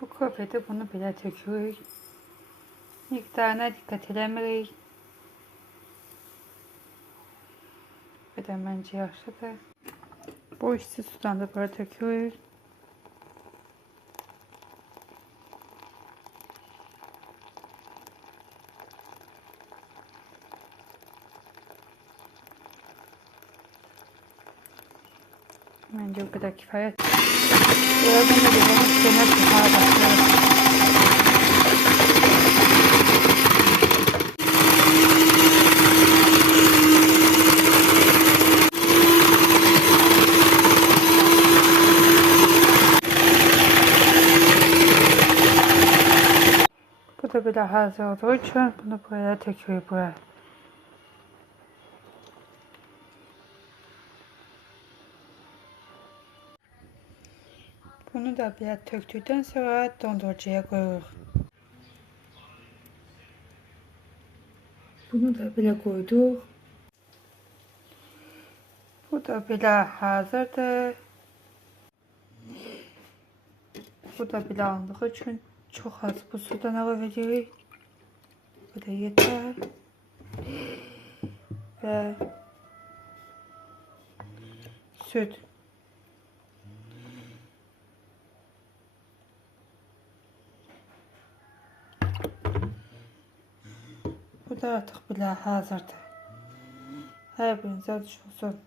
Bu köpede bunu belə tökürük. Miktarına dikkat eləmirik. Bir də məncə yaxşıdır. Bu isti sudan da böyle tökürük. Bence bu kadar kifayet. Gördüğünüz gibi üstüne sıkmaya başlıyoruz. Bu da böyle hazır olduğu için bunu buraya töküyor buraya. Bunu da biraz töktükten sonra dondurucuya koyuyoruz. Bunu da böyle koyduk. Bu da böyle hazırdır. Bu da böyle alındığı için çok az bu sudan alabiliriz. Bu da yeter. Ve süt. Bu da artık bile hazırdır. Her birinize hoş olsun.